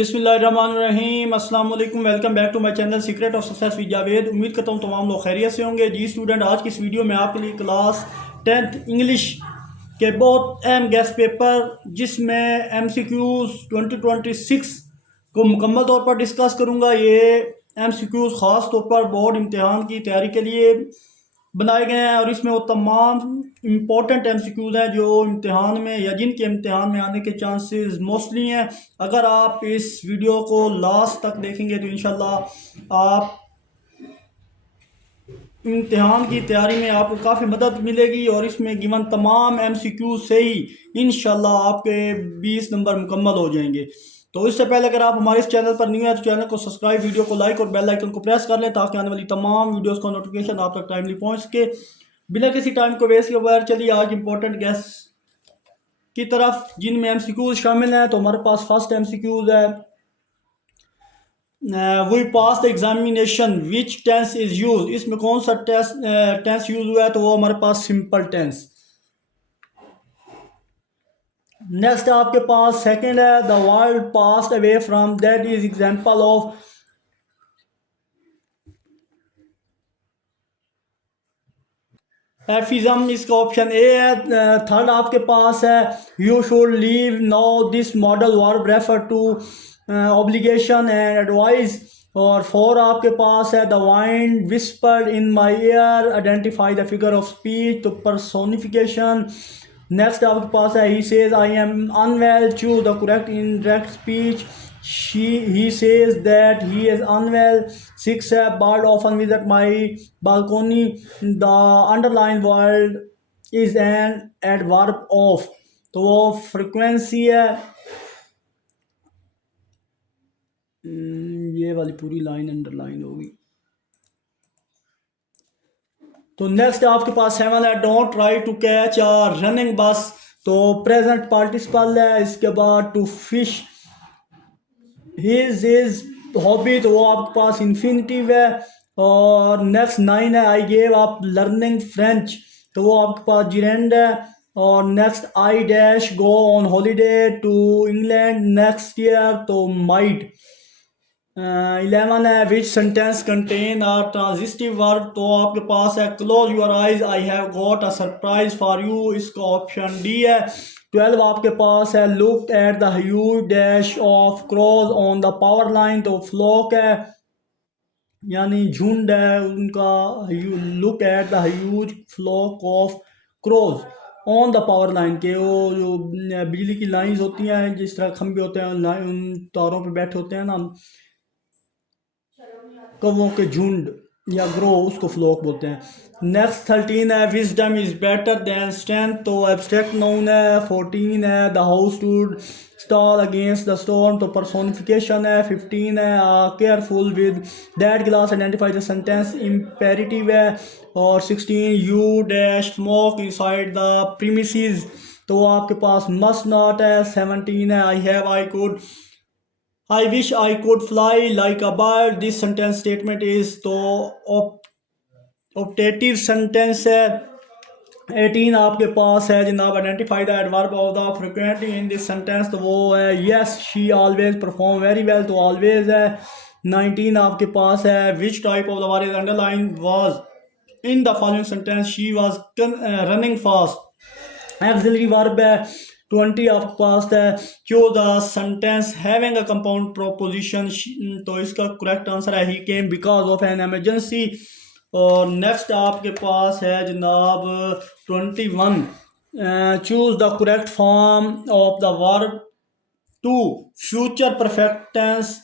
बिस्मिल्लाहिर्रहमानिर्रहीम अस्सलाम वालेकुम। Welcome back to my channel secret of success with Javed. उम्मीद करता हूँ तमाम लोग खैरियत से होंगे। जी स्टूडेंट, आज की इस वीडियो में आपके लिए क्लास 10th इंग्लिश के बहुत अहम गेस्ट पेपर जिसमें MCQs 2026 को मुकम्मल तौर पर डिस्कस करूँगा। ये MCQs ख़ास तौर पर बोर्ड इम्तिहान की तैयारी के लिए बनाए गए हैं और इसमें वो तमाम इम्पोर्टेंट MCQs हैं जो इम्तिहान में या जिनके इम्तिहान में आने के चांसेस मोस्टली हैं। अगर आप इस वीडियो को लास्ट तक देखेंगे तो इंशाल्लाह आप इम्तिहान की तैयारी में आपको काफ़ी मदद मिलेगी और इसमें गिवन तमाम MCQ से ही इंशाल्लाह आपके 20 नंबर मुकम्मल हो जाएंगे। तो इससे पहले अगर आप हमारे इस चैनल पर न्यू है तो चैनल को सब्सक्राइब, वीडियो को लाइक और बेल आइकन को प्रेस कर लें ताकि आने वाली तमाम वीडियोस का नोटिफिकेशन आप तक टाइमली पहुंच सके। बिना किसी टाइम को वेस्ट किए बगैर चलिए आज इंपॉर्टेंट गेस्ट की तरफ जिनमें MCQs शामिल हैं। तो हमारे पास फर्स्ट MCQs है, we pass the examination which tense is use. इसमें कौन सा टेंस यूज हुआ है तो वो हमारे पास सिंपल टेंस। नेक्स्ट आपके पास सेकंड है, the world passed away from, that is example of euphemism. इसका ऑप्शन ए है। थर्ड आपके पास है, you should leave now, this modal verb refer to obligation and advice. और फोर आपके पास है, the wind whispered in my ear, identify the figure of speech, तो पर्सोनिफिकेशन। नेक्स्ट आपके पास है, he says I am unwell, choose the correct indirect speech. He says that he is unwell. 6 है, bird often visit my balcony. The underlined word is an adverb of, तो वो frequency है। ये वाली पूरी लाइन अंडरलाइन होगी। तो next आपके पास 7 है, don't try to catch a running bus, तो प्रेजेंट पार्टिसिपल है। इसके बाद टू फिश हिज हॉबी, तो वो आपके पास इन्फिनिटिव है। और नेक्स्ट 9 है, I gave up learning French, तो वो आपके पास जिरेंड है। और next I dash go on holiday to England next year, तो माइट। 11 है, which sentence contain a transitive verb, तो आपके पास है close your eyes, I have got a surprise for you, इसका ऑप्शन डी है। 12 आपके पास है, look at the huge dash of crows on the power line, तो फ्लॉक है यानी झुंड है उनका। Look at the huge flock of crows on the power line, के वो जो बिजली की लाइंस होती हैं जिस तरह खंभे होते हैं उन तारों पे बैठे होते हैं ना कौवों के झुंड या ग्रो, उसको फ्लॉक बोलते हैं। नेक्स्ट 13 है, wisdom is better than strength, तो एब्स्ट्रैक्ट नाउन है। 14 है, the house stood stall against the storm, तो पर्सोनिफिकेशन है। 15 है, careful with that glass, identify the sentence, imperative है। और 16 you dash smoke inside the premises, तो आपके पास मस्ट नॉट है। 17 है, I have I could, I wish I could fly like a bird. This sentence statement is तो optative sentence है। 18 आपके पास है जनाब, identify the adverb of the frequently in this sentence, तो वो है yes she always perform very well, तो ऑलवेज है। 19 आपके पास है, which type of the word is underline was in the following sentence, she was running fast, auxiliary verb है। 20 आपके पास है, choose the sentence having a compound proposition, तो इसका करेक्ट आंसर है he came because of an emergency. और next आपके पास है जनाब 21, choose the correct form of the verb to future perfect tense,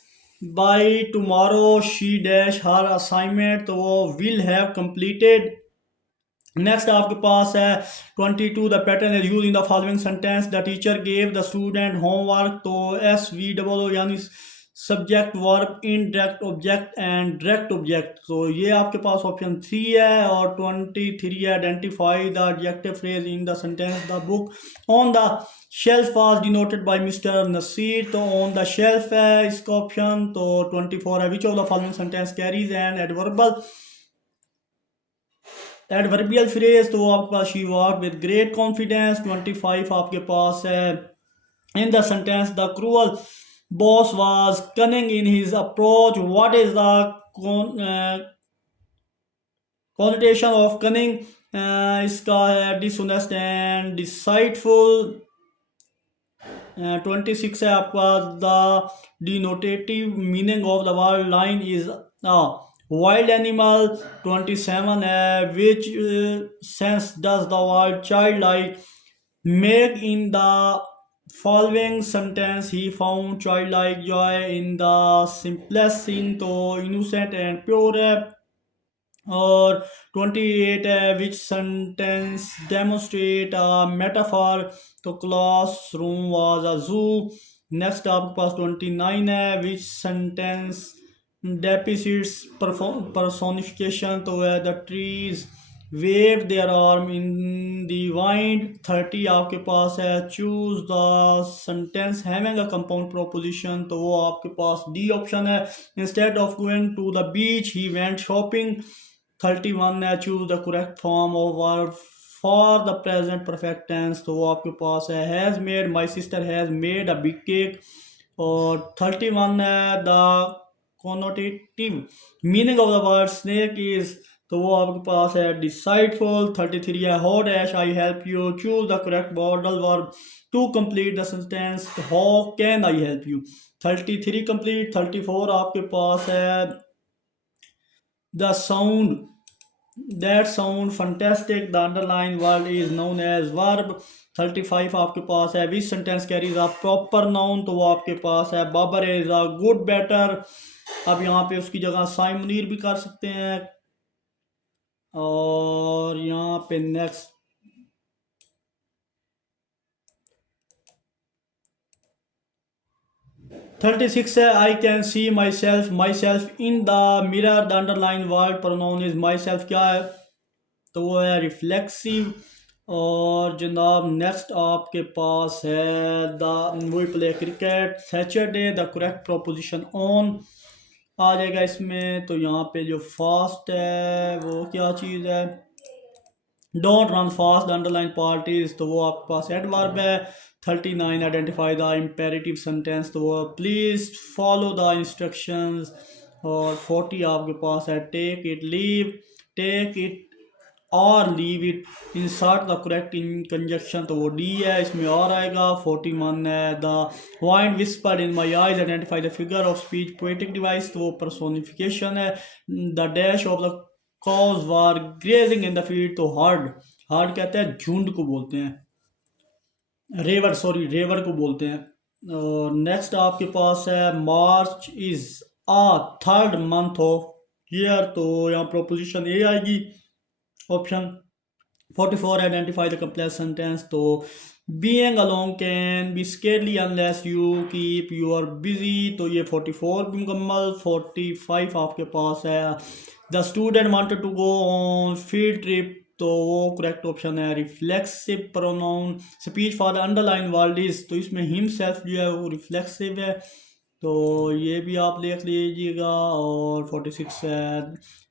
by tomorrow she dash her assignment, तो वो विल हैव कंप्लीटेड। नेक्स्ट आपके पास है 22, the pattern is use in the following sentence, the teacher gave the student homework, तो SVO यानी subject verb indirect object and direct object, तो ये आपके पास ऑप्शन 3 है। और 23 है, identify the adjective phrase in the sentence, the book on the shelf was denoted by mister Nasir, तो ऑन द शेल्फ है इसका ऑप्शन। तो 24 है, which of the following sentence carries an adverbial phrase, तो आपके पास she walk with great confidence. 25 आपके पास है, in the sentence the cruel Boss was cunning in his approach. What is the connotation of cunning? इसका है dishonest and deceitful. 26 है आपका the denotative meaning of the word lion is wild animal. 27 है which sense does the word childlike make in the following sentence he found childlike joy in the simplest thing. तो innocent and pure है. और 28 है which sentence demonstrate a metaphor. तो classroom was a zoo. Next आपके पास 29 है which sentence डेपिसिट्स personification. तो है the trees wave their arm in the wind. 30 आपके पास है choose the sentence having a compound proposition. तो वो आपके पास डी ऑप्शन है. Instead of going to the beach he went shopping. 31 है choose the correct form of verb for the present perfect tense. तो वो आपके पास है has made. My sister has made a big cake. और 31 है the connotative meaning of the word snake is. तो वो आपके पास है डिसाइडफुल. 33 है how dash I help you. Choose the correct modal verb to complete the sentence. How can I help you. 33 complete. 34 आपके पास है the sound that sound fantastic. the underlined word is known as verb. 35 आपके पास है which sentence carries a proper noun. तो वो आपके पास है Babar is a good better. अब यहाँ पे उसकी जगह साई मुनीर भी कर सकते हैं. और यहाँ पे नेक्स्ट 36 है I can see my self in the mirror. The underline word pronoun is my self. क्या है तो वो है रिफ्लेक्सिव. और जनाब नेक्स्ट आपके पास है the we play cricket Saturday. The correct preposition on आ जाएगा इसमें. तो यहाँ पे जो फास्ट है वो क्या चीज़ है. Don't run fast. The underline part is. तो वो आपके पास एडवर्ब है. 39 आइडेंटिफाई द इम्पेरेटिव सेंटेंस. तो वो प्लीज फॉलो द इंस्ट्रक्शंस. और 40 आपके पास है take it leave. Take it और leave it. Insert the correct in conjunction. तो वो डी है इसमें और आएगा. 41 है the wind whispered in my eyes. Identify the figure of speech poetic device. तो वो पर्सोनिफिकेशन है. The dash of the cows were grazing in the field. तो हर्ड कहते हैं झुंड को बोलते हैं. रेवर को बोलते हैं. और नेक्स्ट आपके पास है March is a third month of year. तो यहाँ प्रोपोजिशन ए आएगी option. 44 identify the complex sentence. तो being alone can be scary unless you keep you are busy. तो ये 44 भी मुकम्मल. 45 आपके पास है the student wanted to go on field trip. तो वो करेक्ट ऑप्शन है reflexive pronoun. Speech for the underline word is. तो इसमें हिमसेल्फ जो है वो रिफ्लेक्सिव है. तो ये भी आप देख लीजिएगा. और 46 है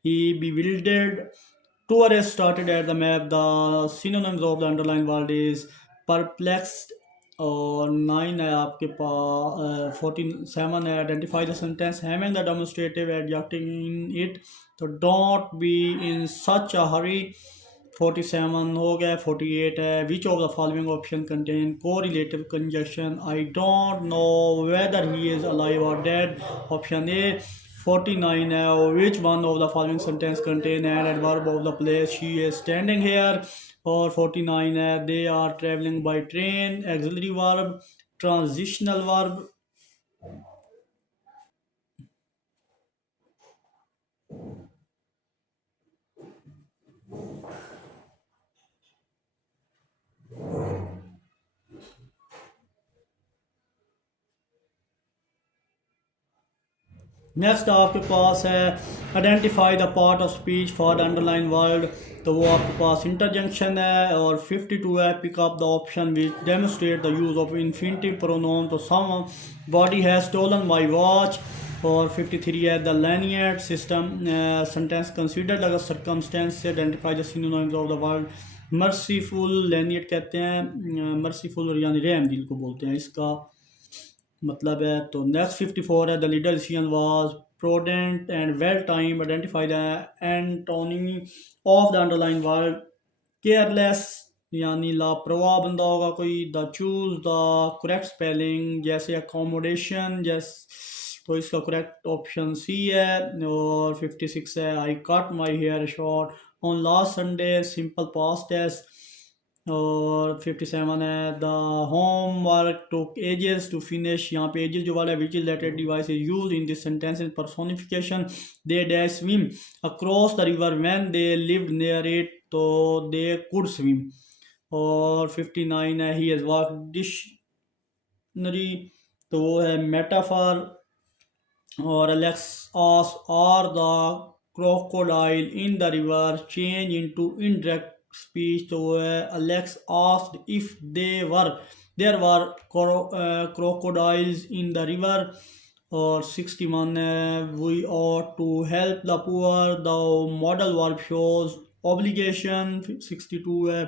ही bewildered. Tourists started at the map. The synonyms of the underlined word is perplexed. और 9 है आपके पास. 47 है identify the sentence having the demonstrative adjective in it. तो don't be in such a hurry. 47 हो गया. 48 है which of the following option contain को relative conjunction. I don't know whether he is alive और डेड. Option A. 49 है which one of the following sentence contain an adverb of the place she is standing here. और 49 है they are travelling by train. Auxiliary verb transitional verb. Next आपके पास है identify the part of speech for the underline word. तो वो आपके पास interjection है. और 52 है pick up the option which demonstrate the use of infinitive pronoun. तो somebody has stolen my watch. और 53 है the lenient system sentence considered अगर सर्कमस्टेंस से. Identify the synonyms of the word merciful. Lenient कहते हैं merciful और यानी रहम दिल को बोलते हैं. इसका मतलब है। तो नेक्स्ट 54 है the leader decision was prudent and well time, identify the antonym of the underline word. Careless यानी लापरवाह बंदा होगा कोई। The choose the correct spelling, जैसे अकोमोडेशन, जैस तो इसका करेक्ट ऑप्शन सी है। और 56 है I cut my hair short on last Sunday, simple past tense. और 57 है the home work took ages to finish, यहाँ पे एजेस जो वाला है which related device is use in this sentence in personification. They dash swim across the river when they lived near it, तो they could swim. और 59 है he has walked dictionary, तो वो है मेटाफर। और Alex asks, are the crocodile in the river change into indirect speech, तो वो है Alex asked if there were crocodiles in the river। और 61 है we ought to help the poor, the modal verb shows obligation। 62 है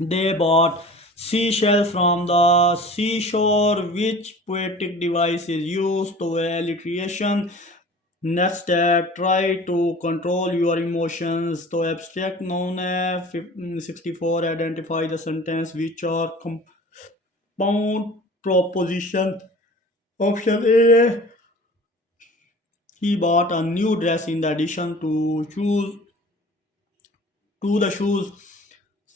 they bought seashell from the seashore, which poetic device is used to alliteration। Next है try to control your emotions, तो abstract noun है। 64 identify the sentence which are compound preposition. Option A है he bought a new dress in addition to the shoes।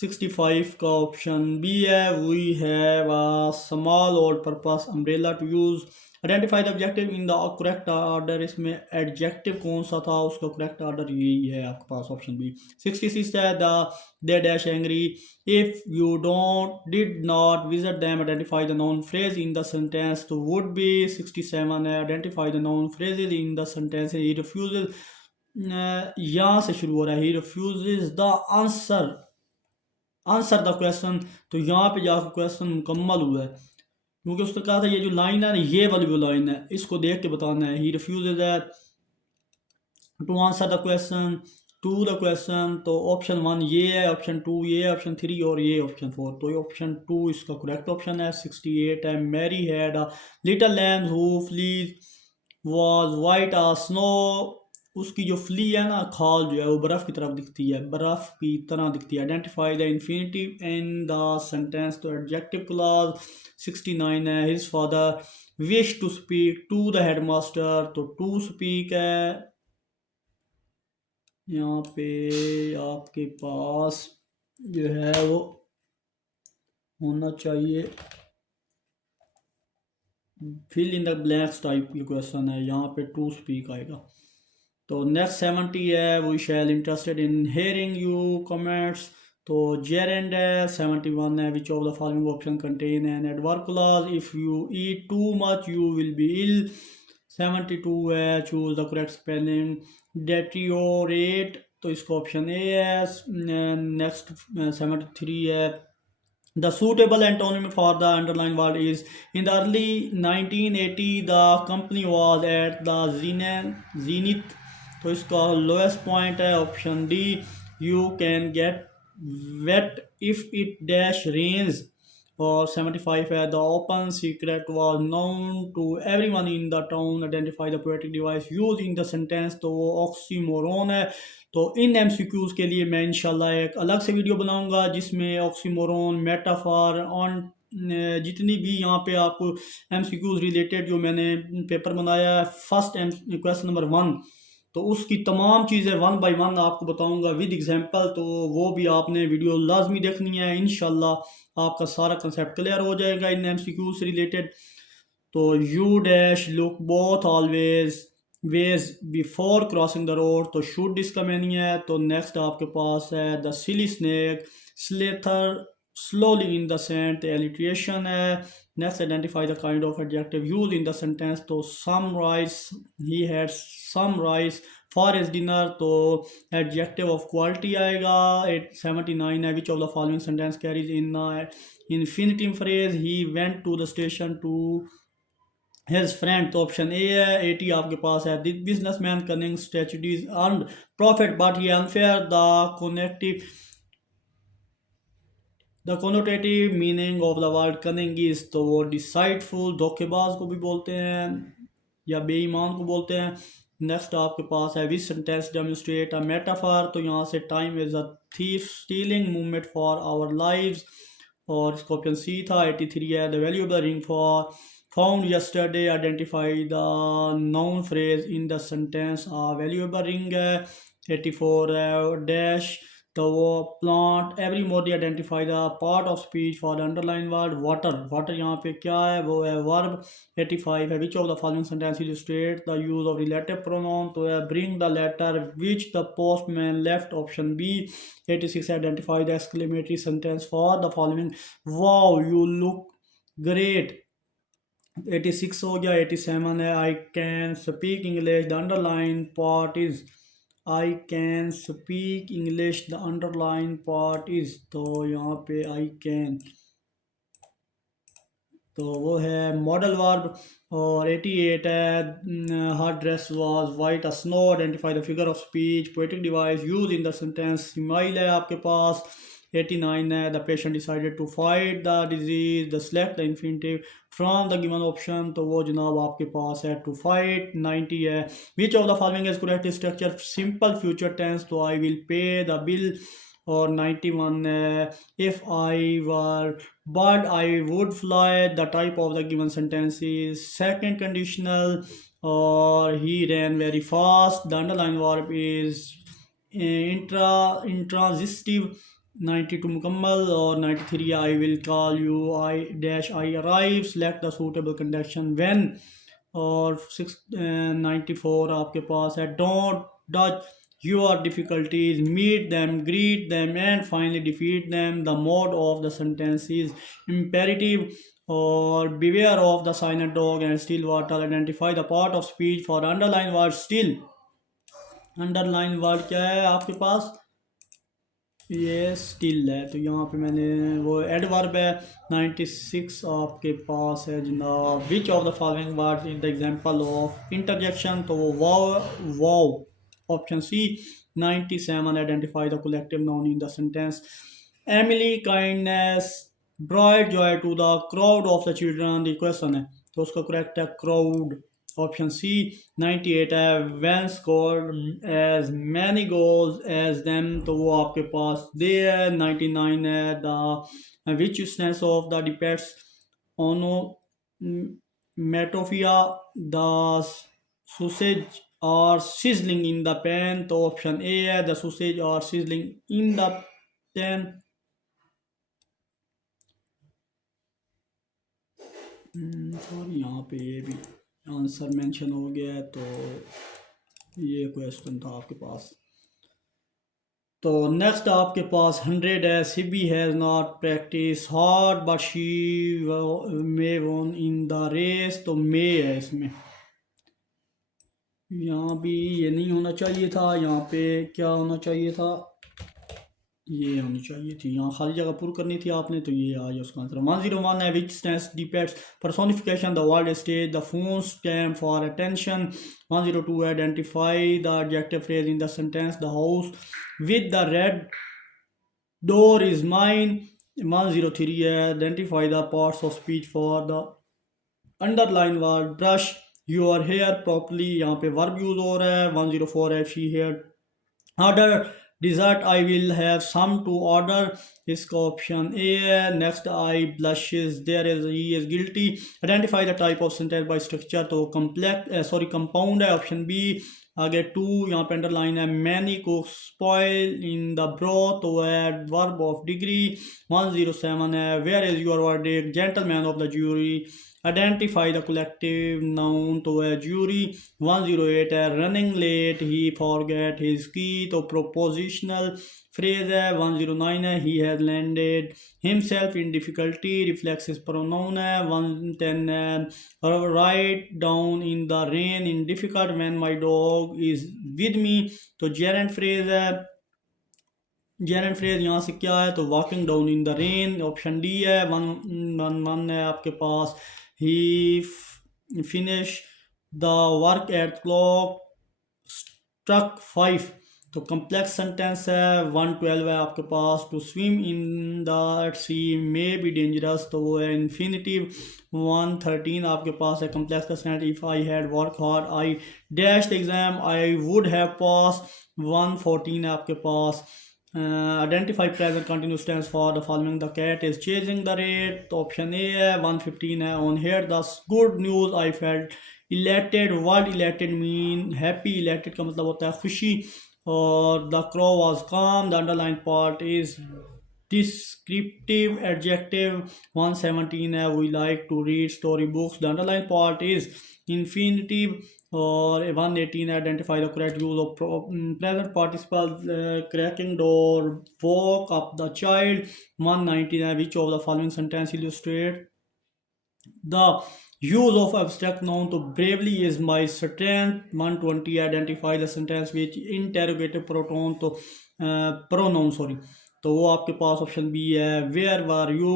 65 का option B है we have a small all purpose umbrella to use. Identify the objective in the correct order, इसमें adjective कौन सा था, उसका correct order यही है आपके पास, ऑप्शन बी। 66 है the they dash angry if you don't did not visit them, identify the noun phrase in the sentence, तो वुड बी। 67 है identify the noun phrases in the sentence, he refuses, यहाँ से शुरू हो रहा है, he refuses the answer the question, तो यहाँ पे जाकर क्वेश्चन मुकम्मल हुआ है, क्योंकि उसने कहा था ये जो लाइन है ना ये वाली वो लाइन है, इसको देख के बताना है। ही रिफ्यूजेज है to answer the question to the question, तो ऑप्शन 1 ये है, ऑप्शन 2 ये है, ऑप्शन 3 और ये ऑप्शन 4, तो ये ऑप्शन 2 इसका करेक्ट ऑप्शन है। 68 है Mary had a little lamb who fleece was white a snow, उसकी जो फ्ली है ना, खाल जो है वो बर्फ़ की तरफ दिखती है, बर्फ़ की तरह दिखती है। Identify the infinitive in the sentence, तो एडजेक्टिव क्लॉज। 69 है his father wish to speak to the head master, तो टू स्पीक है। यहाँ पे आपके पास जो है वो होना चाहिए fill in the blanks type की क्वेश्चन है, यहाँ पे टू स्पीक आएगा। तो नेक्स्ट 70 है we shall interested in hearing you comments, तो जेरेंड है। 71 है which of the following option contain an adverb clause, if you eat too much you will be ill. 72 है choose the correct spelling deteriorate, तो इसका option A है। Next 73 है the suitable antonym for the underlying word is in the early 1980 the company was at the zenith, तो इसका lowest point है option D you can get wet if it dash rains. और 75 है the open secret was known to everyone in the town, identify the poetic device use in the sentence, तो वो oxymoron है। तो इन MCQs के लिए मैं इंशाल्लाह एक अलग से वीडियो बनाऊंगा जिसमें ऑक्सीमोरोन मेटाफर ऑन जितनी भी यहाँ पे आपको एमसीक्यूज़ रिलेटेड जो मैंने पेपर बनाया है फर्स्ट क्वेश्चन नंबर 1, तो उसकी तमाम चीज़ें 1 बाय 1 आपको बताऊंगा विद एग्जांपल, तो वो भी आपने वीडियो लाजमी देखनी है। इंशाल्लाह आपका सारा कंसेप्ट क्लियर हो जाएगा इन एमसीक्यू से रिलेटेड। तो you dash look both always ways before crossing the road, तो शुड इसका मीनिंग है। तो नेक्स्ट आपके पास है the silly snake slither slowly in the sand, alliteration है। Next identify the kind of adjective use in the sentence, तो some rice he had some rice for his dinner, तो एडजेक्टिव ऑफ क्वालिटी आएगा। 79 है which of the following sentence carries in infinitive phrase he went to the station to his friend, तो option A है। 80 आपके पास है this businessman cunning strategies earn profit but he unfair the the connotative meaning of the word cunning is, तो वो डिसाइडफुल, धोखेबाज को भी बोलते हैं या बेईमान को बोलते हैं। नेक्स्ट आपके पास है which sentence demonstrate a metaphor, तो यहाँ से time is a thief stealing movement for our lives, और इसका ऑप्शन सी था। 83 है the valuable ring for found yesterday, identify the noun phrase in the sentence, a valuable ring है। 84 है dash, तो वो plant every Monday, identify the part of speech for the underline word water, water यहाँ पे क्या है, वो है वर्ब। 85 है which of the following sentence illustrate the use of relative pronoun, तो है bring the letter which the postman left, option B. 86 identify the exclamatory sentence for the following, wow you look great. 86 हो गया। 87 है I can speak English, the underline part is, I can speak English, the underline part is, तो यहाँ पे I can, तो वो है modal verb. और 88 है her dress was white a snow, identify the figure of speech, poetic device use in the sentence, simile है आपके पास। 89 है the patient decided to fight the disease, the select the infinitive from the given option, तो वो जनाब आपके पास है टू फाइट। 90 है which of the following is correct structure simple future tense, तो I will pay the bill. और 91 है if I were bird I would fly, the type of the given sentence is second conditional, or he ran very fast, the underlined verb is intransitive। 92 मुकम्मल। और 93 I will call you, I dash I arrive, select the suitable conjunction when। और 94 आपके पास है don't dodge your difficulties, meet them, greet them, and finally defeat them, the mode of the sentence is imperative। और beware of the silent dog and still water, identify the part of speech for underline word still, underline word क्या है आपके पास, ये still है, तो यहाँ पे मैंने वो एडवर्ब है। 96 आपके पास है जनाब which of the following words in the example of interjection, तो वो wow wow, option C. 97 identify the collective noun in the sentence, Emily kindness bright joy to the crowd of the children, the question है तो उसका correct है crowd, option C. 98 है van scored as many goals as them, तो वो आपके पास they है। 99 है the which sentence of the depicts onomatopoeia, the sausage are sizzling in the pan, तो ऑप्शन ए है the sausage are sizzling in the pan. Sorry यहाँ पे ये भी आंसर मेंशन हो गया है, तो ये क्वेश्चन था आपके पास। तो नेक्स्ट आपके पास 100 है Sibi has not practice hard but she may won in the race, तो मे है इसमें, यहाँ भी ये नहीं होना चाहिए था, यहाँ पे क्या होना चाहिए था, ये होनी चाहिए थी, यहाँ खाली जगह पूरी करनी थी आपने, तो ये आ गया उसका आंसर। 101 है which sentence depicts personification the world stage, the phone stamp for attention. 102 है identify the adjective phrase in the sentence, the house with the red door is mine. 103 है identify the parts of speech for the underline word brush your hair properly, यहाँ पे verb use हो रहा है। 104 है she here order dessert I will have some to order, इसका option A है। Next I blushes there is he is guilty, identify the type of sentence by structure, तो complex compound है, option B. आगे 2 यहाँ पे underline है many को spoil in the broth, तो है वर्ब ऑफ डिग्री। 107 है where is your verdict, gentleman of the jury, identify the collective noun, तो है ज्यूरी। 108 है running late he forget his key, तो प्रोपोजिशनल फ्रेज है। 109 है he has landed himself in difficulty, reflex pronoun है। 110 है write down in the rain in difficult when my dog is with me, तो gerund phrase है। Gerund phrase यहाँ से क्या है, तो walking down in the rain, option D है। 111 है आपके पास he finish the work at clock struck 5, तो कम्प्लेक्स सेंटेंस है। 112 है आपके पास, to swim in the sea may be dangerous, तो वो है इन्फिनिटिव। 113 आपके पास है कम्प्लेक्स का sentence, if I had work hard I dash exam I would have pass. 114 है आपके पास, identify present continuous tense for the following, the cat is chasing the rat, तो ऑप्शन ए है। 115 है, on hear the good news I felt elated. Word elated mean happy, elated का मतलब होता है खुशी। और the crow was calm, the underline part is descriptive adjective. 117 है, we like to read story books, the underline part is infinitive. और 118 identify the correct use of present participle, cracking door, walk up the child. 119 है, which of the following sentence illustrate the use of abstract noun to bravely is my strength। 120 identify the sentence which interrogative pronoun तो pronoun sorry, तो वो आपके पास option B है, where were you।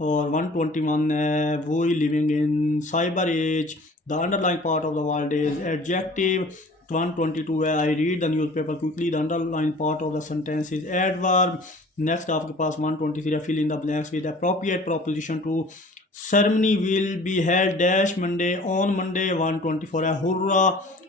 और 121 है, we living in cyber age, the underlying part of the word is adjective। 122 है, I read the newspaper quickly, the underlying part of the sentence is adverb। Next आपके पास 123 है, fill in the blanks with appropriate proposition to ceremony will be held dash Monday on Monday। 124 है, hurrah,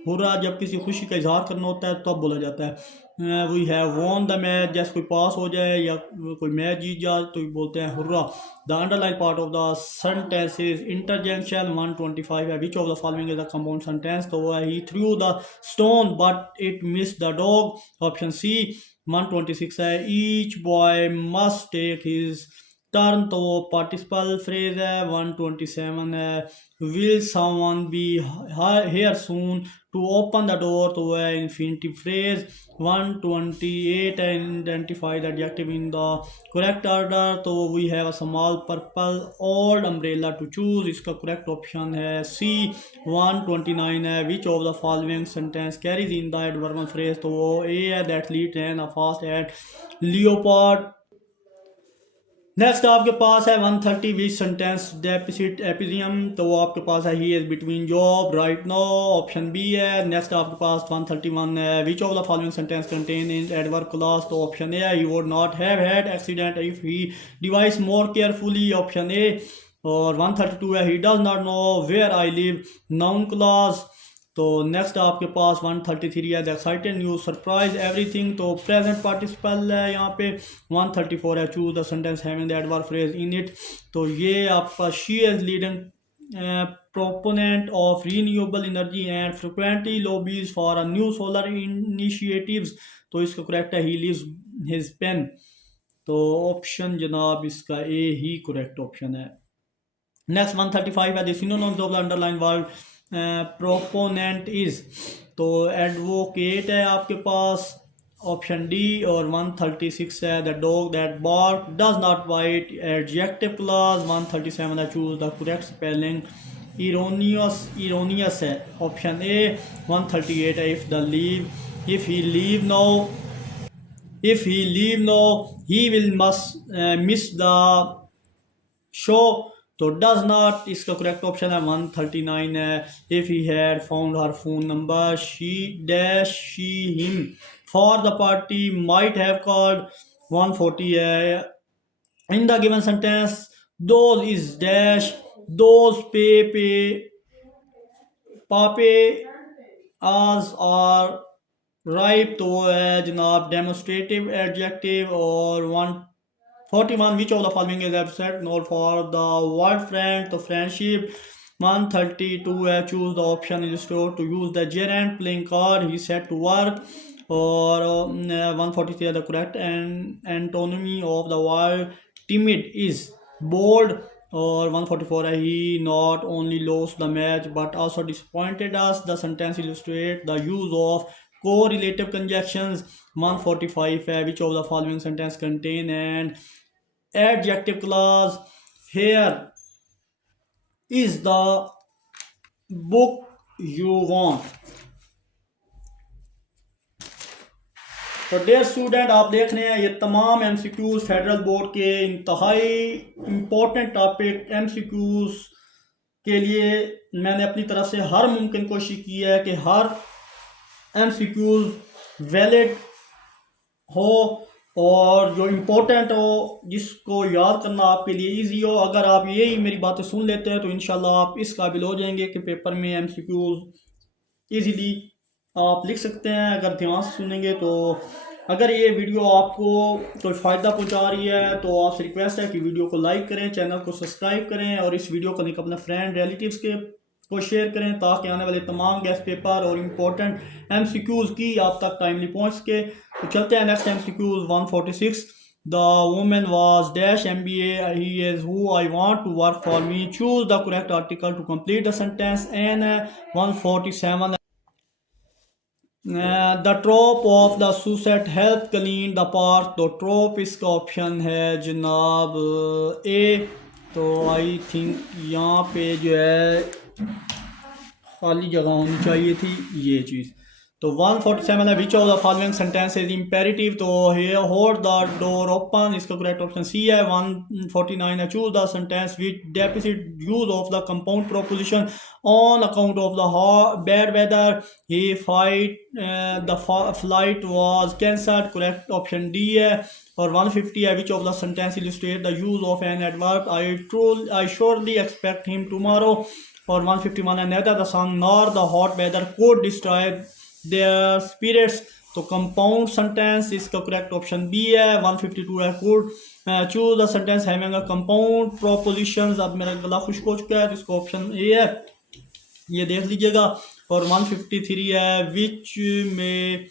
hurrah जब किसी खुशी का इजहार करना होता है तब तो बोला जाता है। We have won the match, जैसे कोई पास हो जाए या कोई मैच जीत जाए तो बोलते हैं hurrah. The underline part of the sentence is interjection. 125 है, which of the following is the compound sentence, तो वो है, he threw the stone but it miss the dog, option C. 126 है, each boy must take his turn, तो वो participle phrase है। 127 है, will someone be here soon to open the door, तो वो है इन्फिनिटिव फ्रेज। 128 है, identify the adjective in the correct order, तो we have a small purple old umbrella to choose, इसका करेक्ट ऑप्शन है C. 129 है, which of the following sentence carries in the adverbial phrase, तो वो A है, that lead an a fast at leopard. Next आपके पास है 130 विच sentence deficit एपिजियम, तो वो आपके पास है, he is between job right no, option B है। नेक्स्ट आपके पास 131 है, which of the following sentence contain in adverb clause, तो ऑप्शन ए है, he would not have had accident if he devise more carefully, option A. और 132 है, he does not know where I live, noun clause. तो next आपके पास 133 है, the excited news surprise everything, तो present participle है यहाँ पे। 134 है, choose the sentence having the adverb phrase in it, तो ये आपका she is leading proponent of renewable energy and frequently lobbies for a new solar initiatives, तो इसका करेक्ट है, he leaves his pen, तो ऑप्शन जनाब इसका ए ही करेक्ट ऑप्शन है। नेक्स्ट 135 है, the synonyms of the underline word proponent is, तो एडवोकेट है आपके पास, ऑप्शन डी। और 136 है, the dog that bark does not bite, adjective clause. 137 है, choose the correct spelling, erroneous है, ऑप्शन ए। 138 है, if he leave no he will miss the show, तो डज नॉट इसका करेक्ट ऑप्शन है। 139 है, if he had found her phone number she dash she him for the party might have called. 140 है, in the given sentence those is dash, those पे पापे आज are ripe, तो वो है जनाब डेमोस्ट्रेटिव एडजेक्टिव। और 141 which of the following is absent not for the word friend, तो फ्रेंडशिप। 132 है, choose the option illustrate to use the gerund playing card he set to work. और 143 the correct antonym of the word timid is bold. और 144 है, he not only lost the match but also disappointed us, the sentence illustrate the use of correlative conjunctions। 145 है, which of the following sentence contain an adjective clause, here is the book you want। तो dear student, आप देख रहे हैं ये तमाम MCQs federal board के इंतहाई इम्पोर्टेंट टॉपिक MCQs के लिए मैंने अपनी तरफ से हर मुमकिन कोशिश की है कि हर MCQs वैलिड हो और जो इम्पोर्टेंट हो, जिसको याद करना आपके लिए इजी हो। अगर आप यही मेरी बातें सुन लेते हैं तो इंशाल्लाह आप इस काबिल हो जाएंगे कि पेपर में एमसीक्यूज इजीली आप लिख सकते हैं अगर ध्यान से सुनेंगे तो। अगर ये वीडियो आपको कोई फ़ायदा पहुंचा रही है तो आपसे रिक्वेस्ट है कि वीडियो को लाइक करें, चैनल को सब्सक्राइब करें और इस वीडियो को लिंक अपने फ्रेंड रिलेटिव्स के को शेयर करें ताकि आने वाले तमाम गेस्ट पेपर और इम्पोर्टेंट एमसीक्यूज़ की आप तक टाइमली पहुंच सके। तो चलते हैं next MCQs 146। The woman was dash MBA. He is who I want to work for me. Choose the correct article to complete the sentence. And 147. The trope of the suicide help clean the park. तो trope इसका option है जनाब ए। तो I think यहाँ पे जो है खाली जगह होनी चाहिए थी ये चीज़। तो 147 है which of the following sentence is imperative. तो here hold the door open, इसका करेक्ट ऑप्शन सी है। 149 है choose the sentence which deficit use of the compound preposition on account of the bad weather he fight the flight was cancelled, correct option D है। और 150 है which of the sentence illustrate the use of an adverb I surely expect him tomorrow. और 151 है neither the sun nor the hot weather could destroy their spirits। तो compound sentence इसका correct option B है। 152 है could choose the sentence having a compound propositions. अब मेरा गला खुश्क हो चुका है तो इसका ऑप्शन ए है, ये देख लीजिएगा। और 153 है विच में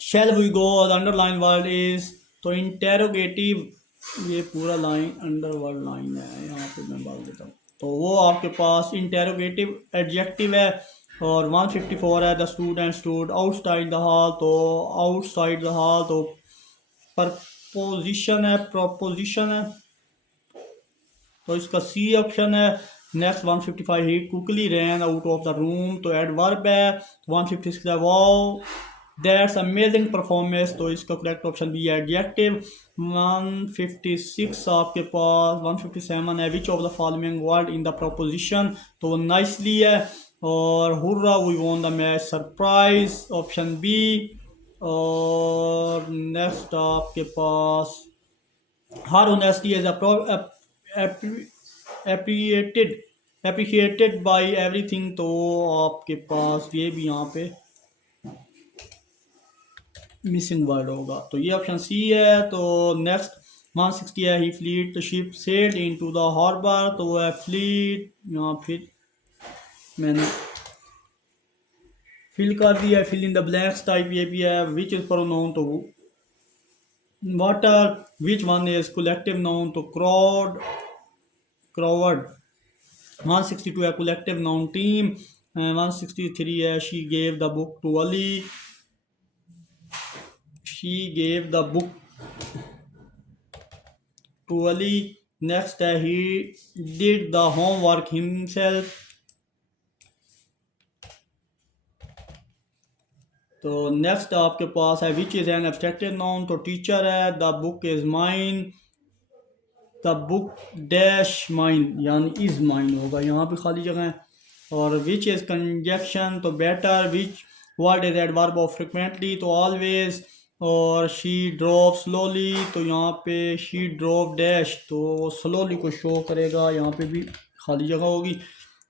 shall we go the underline word is। तो इंटेरोगेटिव, ये पूरा लाइन अंडरवर्ड लाइन है, यहाँ पे मैं बात देता हूँ तो वो आपके पास इंटेरोगेटिव एडजेक्टिव है। और 154 है the student stood outside the hall. तो आउटसाइड द हॉल तो प्रपोजिशन है, प्रोपोजिशन है तो इसका सी ऑप्शन है। Next 155 he quickly ran out of the room तो एडवर्ब है। 156 है वाओ दैट्स अमेजिंग परफॉर्मेंस तो इसका करेक्ट ऑप्शन भी है एडजेक्टिव। 156 आपके पास 157 है which of the following word in the proposition तो वो नाइसली है। और hurrah we won the match surprise option B. और नेक्स्ट आपके पास her honesty is appreciated by everything तो आपके पास ये भी यहाँ पे मिसिंग वर्ड होगा तो ये ऑप्शन सी है। तो नेक्स्ट 160 है he fleet the ship sailed into the harbour तो वो है फ्लीट, यहाँ फिर मैंने फिल कर दिया है, fill in the blanks type ये भी है। विच इज प्रोनाउन तो water. Which one is collective noun तो क्राउड क्राउड। 162 है कलेक्टिव नाउन टीम। 163 है she gave the book to Ali, she gave the book to Ali। next है he did the homework himself। तो next आपके पास है which is an abstracted noun तो teacher है। The book is mine, the book dash mine यानी is mine होगा, यहाँ पे खाली जगह है। और विच इज़ कंजक्शन तो better. Which word is adverb of frequently तो ऑलवेज। और शी ड्रॉप स्लोली तो यहाँ पे शी ड्रॉप डैश तो स्लोली को शो करेगा, यहाँ पे भी खाली जगह होगी।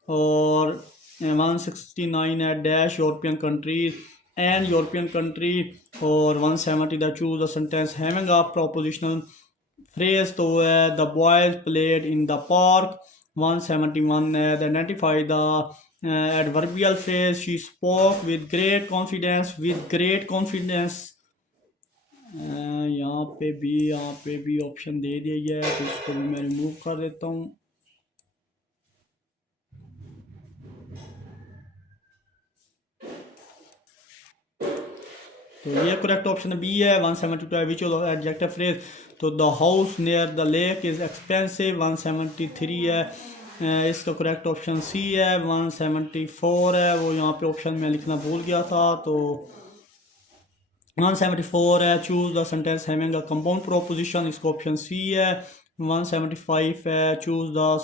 और 169 है dash European countries and European country. और 170 the choose the sentence having a prepositional phrase तो है the boys played in the park. 171 है the identify the adverbial phrase she spoke with great confidence, with great confidence यहाँ पे भी option दे दिया गया है तो इसको भी मैं रिमूव कर देता हूँ। तो ये करेक्ट ऑप्शन बी है। 172 है विच एडजेक्टिव फ्रेज तो the house near the lake is expensive. 173 है इसका करेक्ट ऑप्शन सी है। 174 है वो यहाँ पे ऑप्शन में लिखना भूल गया था तो 174 है choose the sentence having a compound proposition, इसका ऑप्शन सी है। 175 है choose the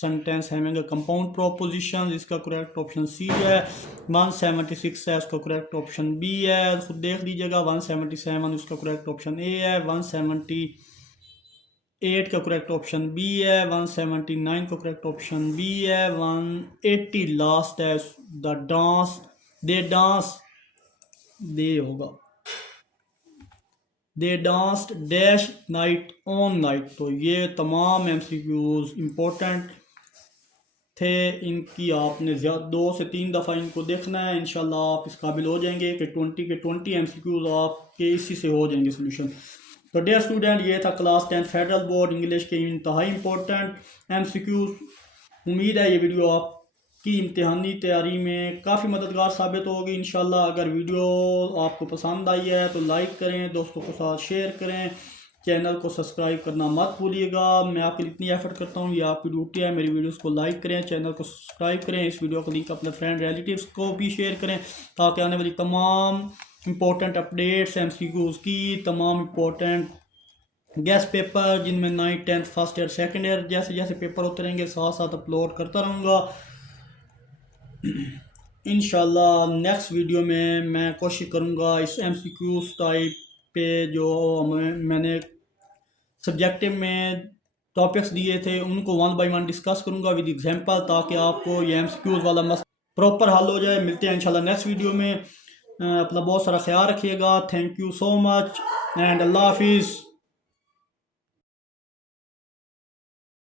sentence having a compound proposition, इसका करेक्ट ऑप्शन सी है। 176 है, उसका करेक्ट ऑप्शन बी है। खुद देख लीजिएगा। 177 उसका करेक्ट ऑप्शन ए है। 178 का करेक्ट ऑप्शन बी है। 179 का करेक्ट ऑप्शन बी है। 180 लास्ट है। The dance, they dance, they होगा, they danced dash night on night. तो ये तमाम एमसीक्यूज इम्पोर्टेंट थे। इनकी आपने 2 से 3 दफ़ा इनको देखना है। इंशाल्लाह आप इस काबिल हो जाएंगे कि 20 के 20 एमसीक्यूज आपके इसी से हो जाएंगे सोल्यूशन। तो डियर स्टूडेंट, ये था क्लास 10 फेडरल बोर्ड इंग्लिश के इंतहाई इंपॉर्टेंट एमसीक्यूज। उम्मीद है ये वीडियो आपकी इम्तिहानी तैयारी में काफ़ी मददगार साबित होगी इंशाल्लाह। अगर वीडियो आपको पसंद आई है तो लाइक करें, दोस्तों के साथ शेयर करें, चैनल को सब्सक्राइब करना मत भूलिएगा। मैं आपके लिए इतनी एफर्ट करता हूँ, ये आपकी ड्यूटी है। मेरी वीडियोस को लाइक करें, चैनल को सब्सक्राइब करें, इस वीडियो को लिंक अपने फ्रेंड रिलेटिव्स को भी शेयर करें, ताकि आने वाली तमाम इम्पोर्टेंट अपडेट्स एमसीक्यूज की, तमाम इम्पोर्टेंट गेस्ट पेपर जिनमें 9th 10th first year second year जैसे जैसे पेपर होते रहेंगे, साथ साथ अपलोड करता रहूँगा इंशाल्लाह। नेक्स्ट वीडियो में मैं कोशिश करूँगा इस एमसीक्यूज टाइप पे जो मैंने सब्जेक्टिव में टॉपिक्स दिए थे उनको 1 by 1 डिस्कस करूँगा विद एग्जांपल, ताकि आपको ये एमसीक्यूज वाला मसला प्रॉपर हल हो जाए। मिलते हैं इंशाल्लाह नेक्स्ट वीडियो में। अपना बहुत सारा ख्याल रखिएगा। Thank you so much and अल्लाह हाफिज़।